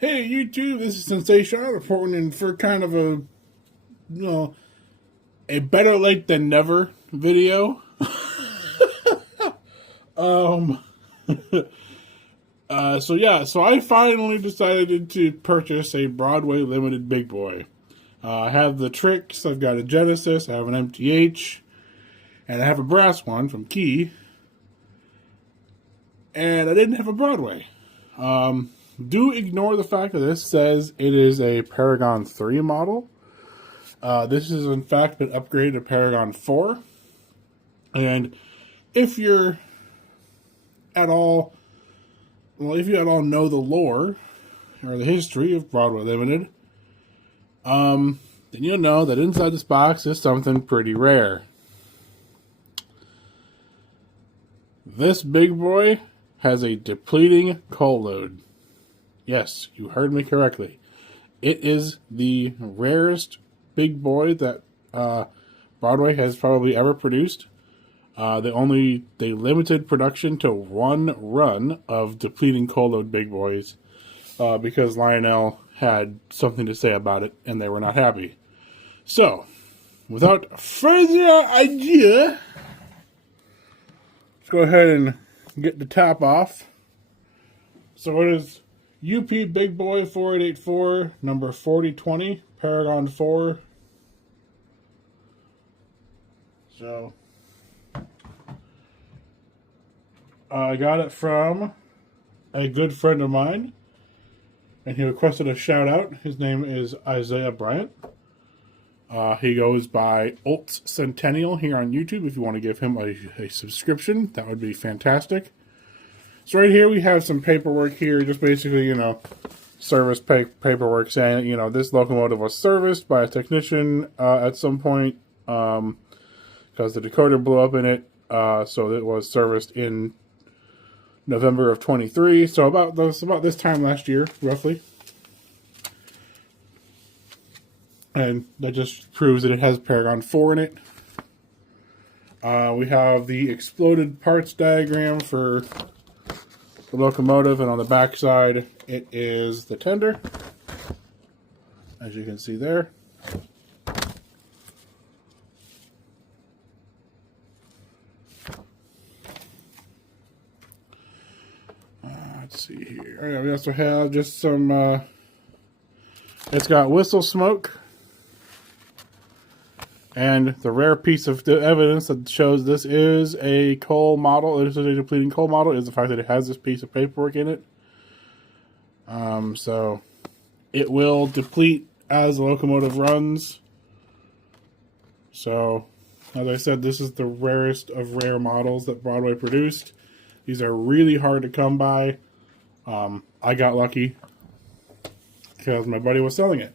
Hey YouTube, this is Sensation reporting in for kind of a better late than never video. um, so I finally decided to purchase a Broadway limited Big Boy. I have the Trix, I've got a Genesis, I have an MTH, and I have a brass one from Key, and I didn't have a Broadway. Do ignore the fact that this says it is a Paragon 3 model. This has in fact been upgraded to Paragon 4. And if you're at all, if you at all know the lore or the history of Broadway Limited, then you'll know that inside this box is something pretty rare. This big boy has a depleting coal load. Yes, you heard me correctly. It is the rarest big boy that Broadway has probably ever produced. They limited production to one run of depleting coal load big boys because Lionel had something to say about it and they were not happy. So, without further ado, let's go ahead and get the top off. So it is UP Big Boy 4884, number 4020, Paragon 4. So, I got it from a good friend of mine, and he requested a shout out. His name is Isaiah Bryant. He goes by Oltz Centennial here on YouTube. If you want to give him a subscription, that would be fantastic. So right here we have some paperwork here, just basically, service paperwork saying, this locomotive was serviced by a technician at some point because the decoder blew up in it. So it was serviced in November of 23. So about this time last year, roughly. And that just proves that it has Paragon 4 in it. We have the exploded parts diagram for the locomotive, and on the back side it is the tender, as you can see there. Let's see here. We also have just some it's got whistle smoke, and the rare piece of the evidence that shows this is a coal model, this is a depleting coal model, is the fact that it has this piece of paperwork in it. So it will deplete as the locomotive runs. So, as I said, this is the rarest of rare models that Broadway produced. These are really hard to come by. I got lucky because my buddy was selling it.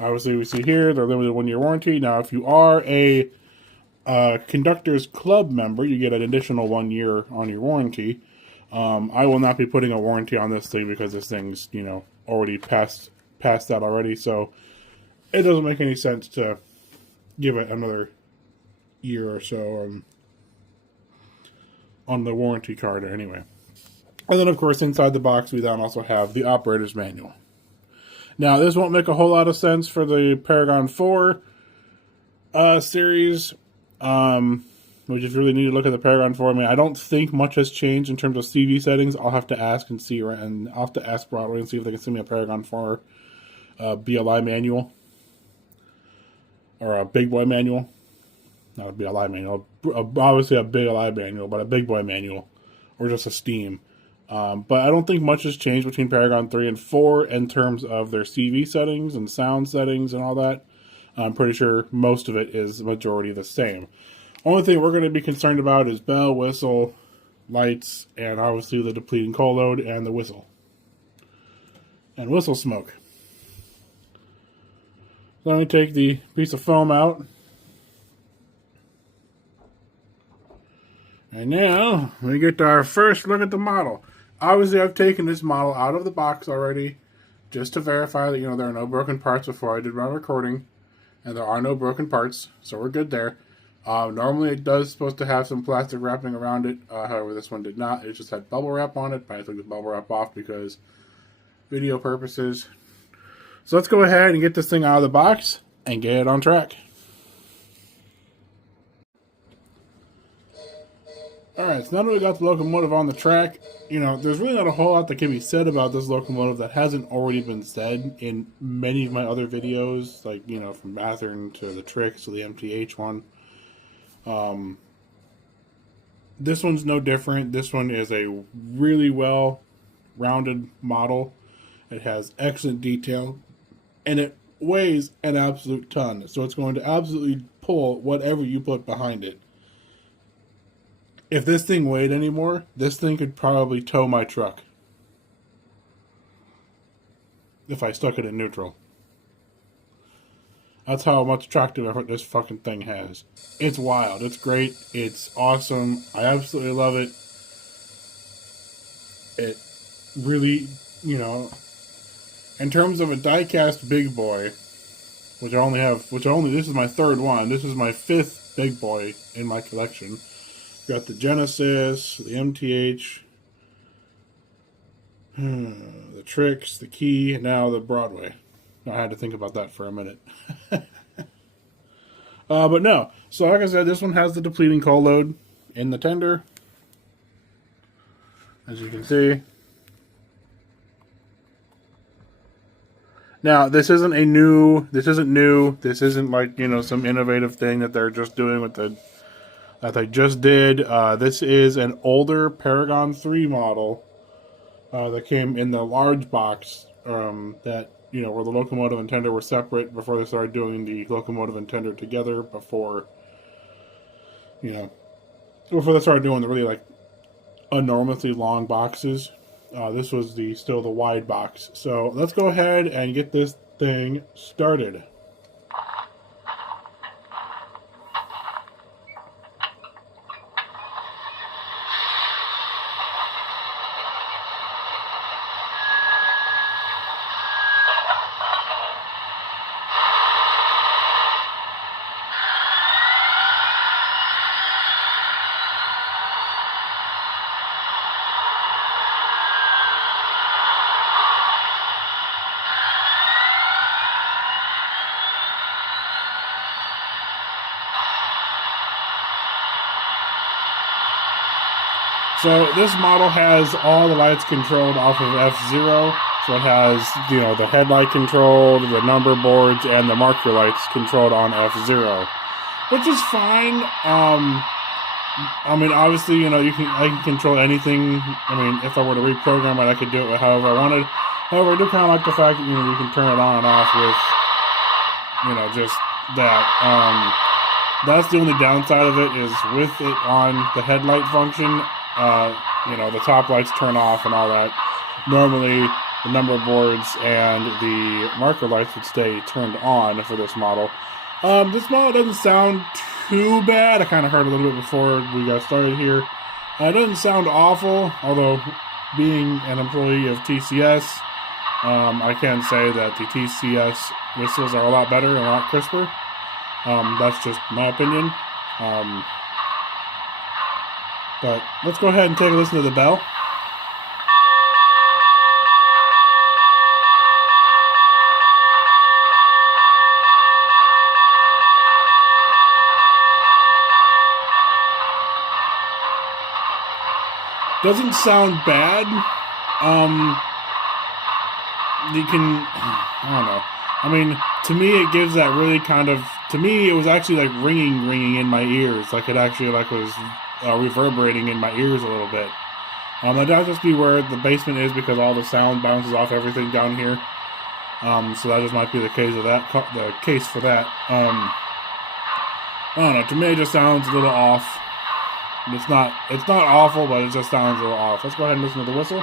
Obviously, we see here they're limited 1-year warranty. Now, if you are a Conductors Club member, you get an additional 1 year on your warranty. I will not be putting a warranty on this thing because this thing's, already passed that already. So it doesn't make any sense to give it another year or so on the warranty card anyway. And then, of course, inside the box, we then also have the operator's manual. Now, this won't make a whole lot of sense for the Paragon 4 series. We just really need to look at the Paragon 4. I mean, I don't think much has changed in terms of CV settings. I'll have to ask and see, and I'll have to ask Broadway and see if they can send me a Paragon 4 BLI manual. Or a Big Boy manual. Not a BLI manual. Obviously a BLI manual, but a Big Boy manual. Or just a Steam. But I don't think much has changed between Paragon 3 and 4 in terms of their CV settings and sound settings and all that. I'm pretty sure most of it is majority the same. Only thing we're going to be concerned about is bell, whistle, lights, and obviously the depleting coal load and the whistle. And whistle smoke. So let me take the piece of foam out. And now, we get to our first look at the model. Obviously, I've taken this model out of the box already, just to verify that, there are no broken parts before I did my recording. And there are no broken parts, so we're good there. Normally it does supposed to have some plastic wrapping around it. However, this one did not. It just had bubble wrap on it, but I took the bubble wrap off because video purposes. So let's go ahead and get this thing out of the box and get it on track. Alright, so now that we got the locomotive on the track, you know, there's really not a whole lot that can be said about this locomotive that hasn't already been said in many of my other videos, like, you know, from Bathurn to the Trix to the MTH one. This one's no different. This one is a really well-rounded model. It has excellent detail, and it weighs an absolute ton, so it's going to absolutely pull whatever you put behind it. If this thing weighed anymore, this thing could probably tow my truck. If I stuck it in neutral. That's how much tractive effort this fucking thing has. It's wild. It's great. It's awesome. I absolutely love it. It really, you know, in terms of a die-cast Big Boy, which this is my third one. This is my fifth Big Boy in my collection. Got the Genesis, the MTH, the Trix, the Key, and now the Broadway. I had to think about that for a minute. But no. So like I said, this one has the depleting coal load in the tender. As you can see. Now, this isn't new. This isn't like, you know, some innovative thing that they're just doing with that they just did. This is an older Paragon 3 model that came in the large box that, you know, where the locomotive and tender were separate before they started doing the locomotive and tender together before they started doing the really, like, enormously long boxes. This was still the wide box. So let's go ahead and get this thing started. So this model has all the lights controlled off of F0. So it has, you know, the headlight controlled, the number boards, and the marker lights controlled on F0, which is fine. I mean, obviously, you know, I can control anything. I mean, if I were to reprogram it, I could do it however I wanted. However, I do kind of like the fact that, you know, you can turn it on and off with, you know, just that. That's the only downside of it, is with it on the headlight function. You know, the top lights turn off and all that. Normally, the number boards and the marker lights would stay turned on for this model. This model doesn't sound too bad. I kind of heard a little bit before we got started here. It doesn't sound awful, although being an employee of TCS, I can say that the TCS whistles are a lot better and a lot crisper. That's just my opinion. But let's go ahead and take a listen to the bell. Doesn't sound bad. You can, I don't know. I mean, to me, it gives that really kind of, to me, it was actually like ringing in my ears. Like it actually like was reverberating in my ears a little bit. That might just be where the basement is, because all the sound bounces off everything down here. So that just might be the case of that. The case for that. I don't know. To me, it just sounds a little off. It's not awful, but it just sounds a little off. Let's go ahead and listen to the whistle.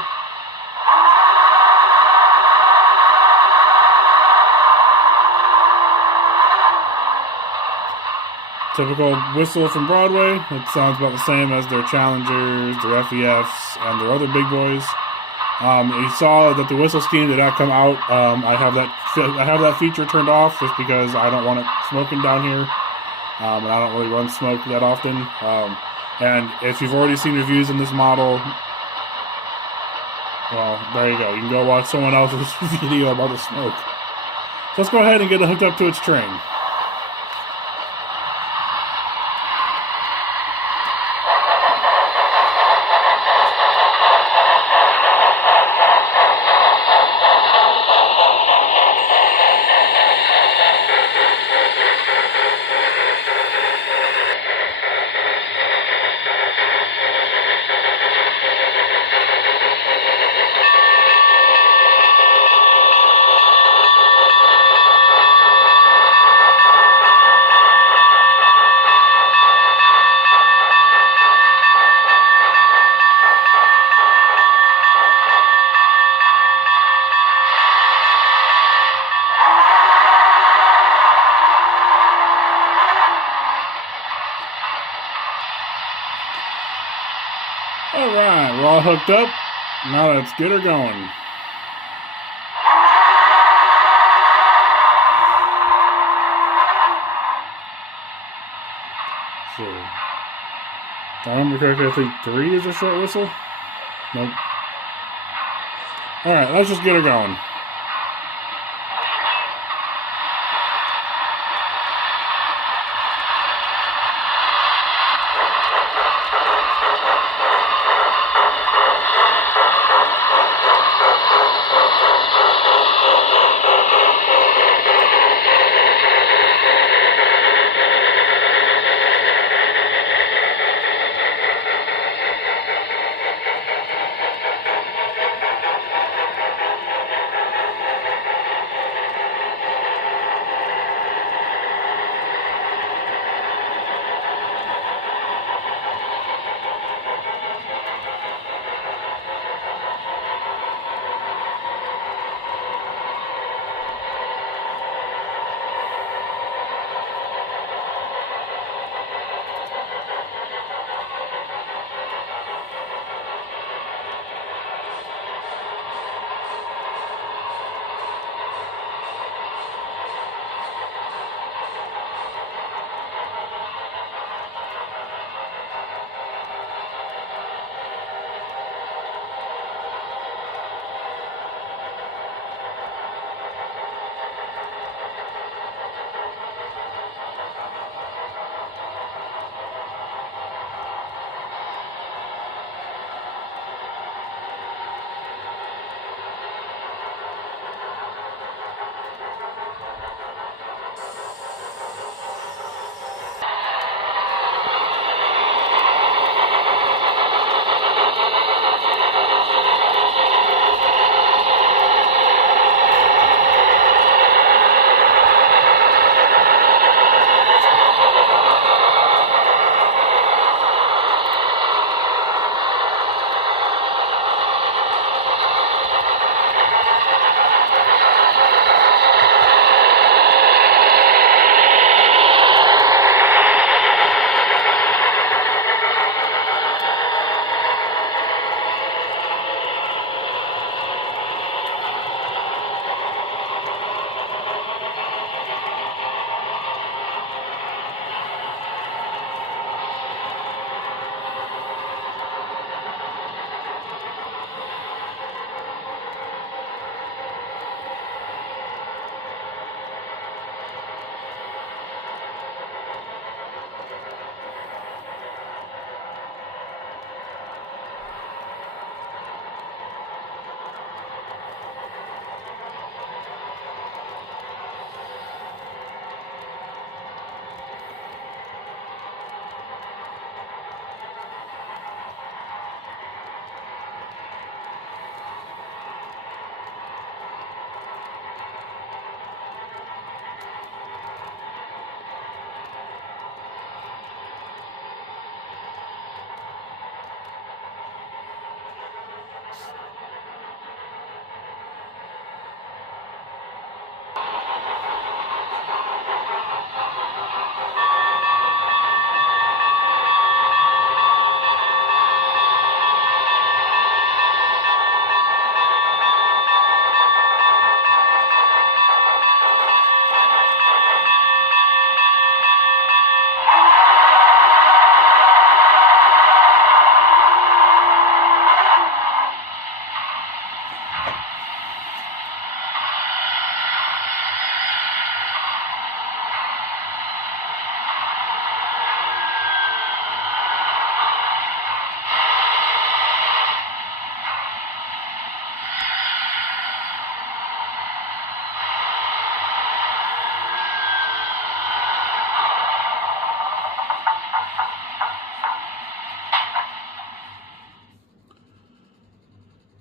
Typical whistle from Broadway. It sounds about the same as their Challengers, their FEFs, and their other big boys. You saw that the whistle scheme did not come out. I have that feature turned off just because I don't want it smoking down here. and I don't really run smoke that often. And if you've already seen reviews on this model, well, there you go. You can go watch someone else's video about the smoke. So let's go ahead and get it hooked up to its train. Alright, we're all hooked up. Now let's get her going. So, if I remember correctly, I think 3 is a short whistle. Nope. Alright, let's just get her going.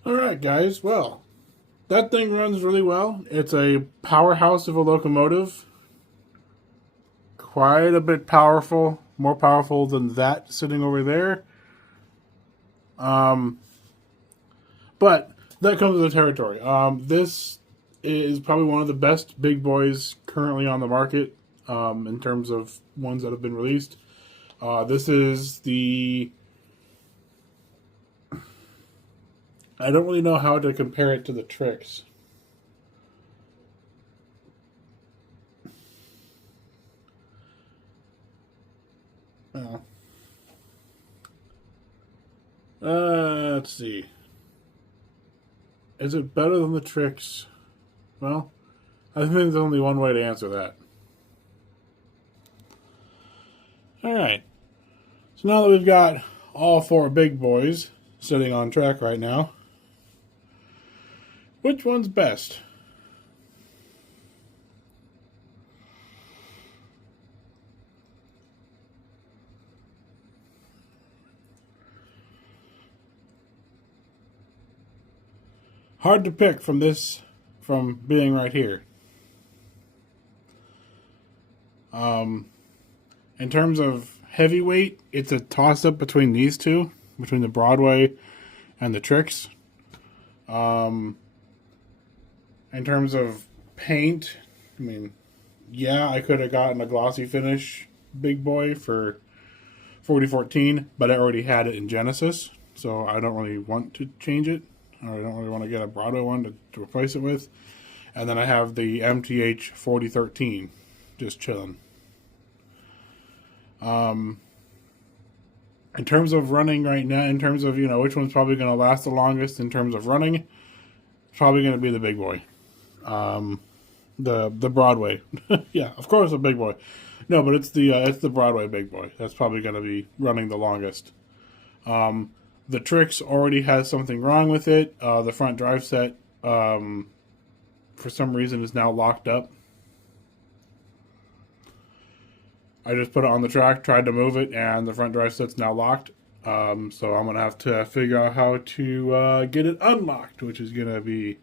Alright, guys, well, that thing runs really well. It's a powerhouse of a locomotive. Quite a bit powerful. More powerful than that sitting over there. But that comes with the territory. This is probably one of the best big boys currently on the market in terms of ones that have been released. This is the... I don't really know how to compare it to the Trix. Let's see. Is it better than the Trix? Well, I think there's only one way to answer that. Alright. So now that we've got all four big boys sitting on track right now, which one's best? Hard to pick from being right here. In terms of heavyweight, it's a toss-up between these two, between the Broadway and the Trix. In terms of paint, I mean, yeah, I could have gotten a glossy finish Big Boy for 4014, but I already had it in Genesis, so I don't really want to change it. Or I don't really want to get a Broadway one to replace it with. And then I have the MTH 4013 just chilling. In terms of running right now, in terms of, which one's probably going to last the longest in terms of running, it's probably going to be the Big Boy. The Broadway. Yeah, of course the Big Boy. No, but it's the Broadway Big Boy. That's probably going to be running the longest. The Trix already has something wrong with it. The front drive set, for some reason, is now locked up. I just put it on the track, tried to move it, and the front drive set's now locked. So I'm going to have to figure out how to get it unlocked, which is going to be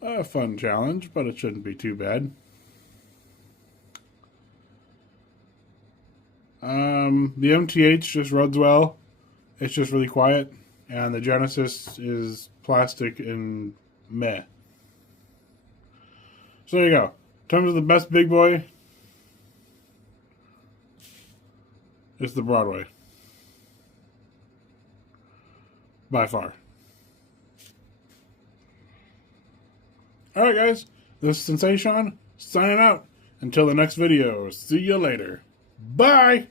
a fun challenge, but it shouldn't be too bad. The MTH just runs well. It's just really quiet. And the Genesis is plastic and meh. So there you go. In terms of the best Big Boy, it's the Broadway. By far. Alright guys, this is Sensation, signing out. Until the next video, see you later. Bye!